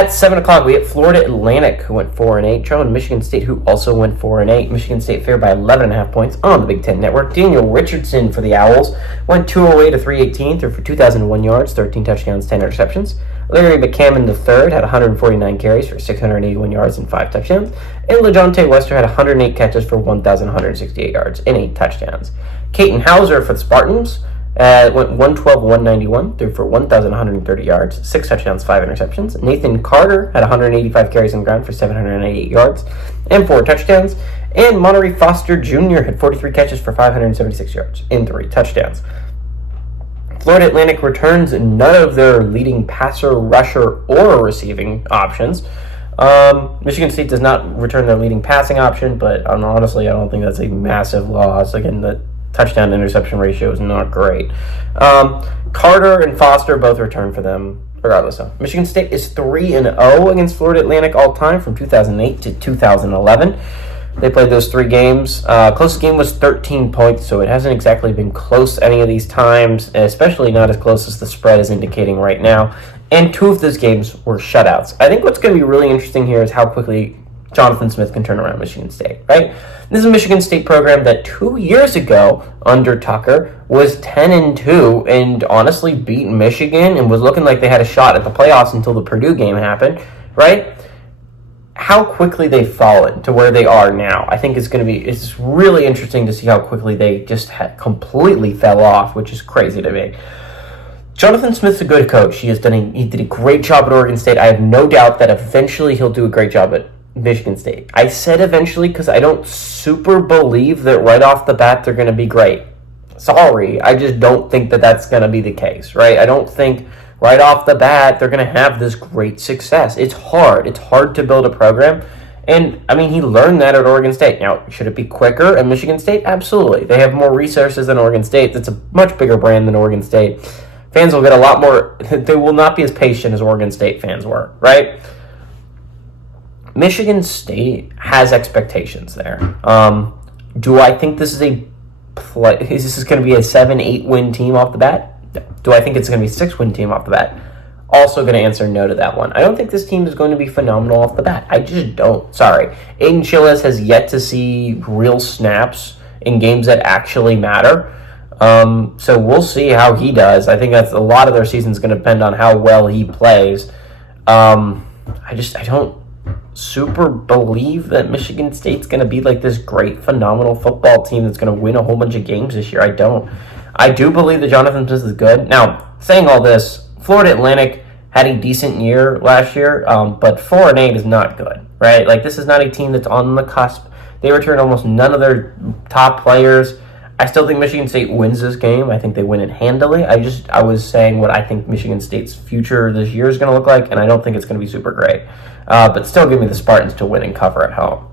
At 7 o'clock, we have Florida Atlantic, who went 4-8. Charlotte Michigan State, who also went 4-8. Michigan State favored by 11.5 points on the Big Ten Network. Daniel Richardson for the Owls went 208 to 318, threw for 2,001 yards, 13 touchdowns, 10 interceptions. Larry McCammon III had 149 carries for 681 yards and 5 touchdowns. And LaJohntay Wester had 108 catches for 1,168 yards and 8 touchdowns. Caton Hauser for the Spartans went 112-191, threw for 1,130 yards, 6 touchdowns, 5 interceptions. Nathan Carter had 185 carries on the ground for 788 yards and 4 touchdowns. And Monterey Foster Jr. had 43 catches for 576 yards and 3 touchdowns. Florida Atlantic returns none of their leading passer, rusher, or receiving options. Michigan State does not return their leading passing option, but honestly, I don't think that's a massive loss. Again, the touchdown-interception ratio is not great. Carter and Foster both return for them, regardless. Michigan State is 3-0 against Florida Atlantic all-time from 2008 to 2011. They played those 3 games. Closest game was 13 points, so it hasn't exactly been close any of these times, especially not as close as the spread is indicating right now. And 2 of those games were shutouts. I think what's going to be really interesting here is how quickly Jonathan Smith can turn around Michigan State, right? This is a Michigan State program that 2 years ago under Tucker was 10-2 and honestly beat Michigan and was looking like they had a shot at the playoffs until the Purdue game happened, right? How quickly they've fallen to where they are now, I think it's really interesting to see how quickly they just completely fell off, which is crazy to me. Jonathan Smith's a good coach. He did a great job at Oregon State. I have no doubt that eventually he'll do a great job at Michigan State. I said eventually because I don't super believe that right off the bat they're going to be great. Sorry, I just don't think that that's going to be the case, right? I don't think right off the bat they're going to have this great success. It's hard. It's hard to build a program. And, I mean, he learned that at Oregon State. Now, should it be quicker at Michigan State? Absolutely. They have more resources than Oregon State. That's a much bigger brand than Oregon State. Fans will get a lot more. They will not be as patient as Oregon State fans were, right? Michigan State has expectations there. Do I think this is going to be a 7-8 win team off the bat? No. Do I think it's going to be a 6-win team off the bat? Also going to answer no to that one. I don't think this team is going to be phenomenal off the bat. I just don't. Sorry. Aiden Chillis has yet to see real snaps in games that actually matter. So we'll see how he does. I think that's a lot of their season is going to depend on how well he plays. I don't super believe that Michigan State's going to be like this great, phenomenal football team that's going to win a whole bunch of games this year. I don't. I do believe that Jonathan Smith is good. Now, saying all this, Florida Atlantic had a decent year last year, but 4-8 is not good, right? Like, this is not a team that's on the cusp. They returned almost none of their top players. I still think Michigan State wins this game. I think they win it handily. I was saying what I think Michigan State's future this year is going to look like, and I don't think it's going to be super great. But still give me the Spartans to win and cover at home.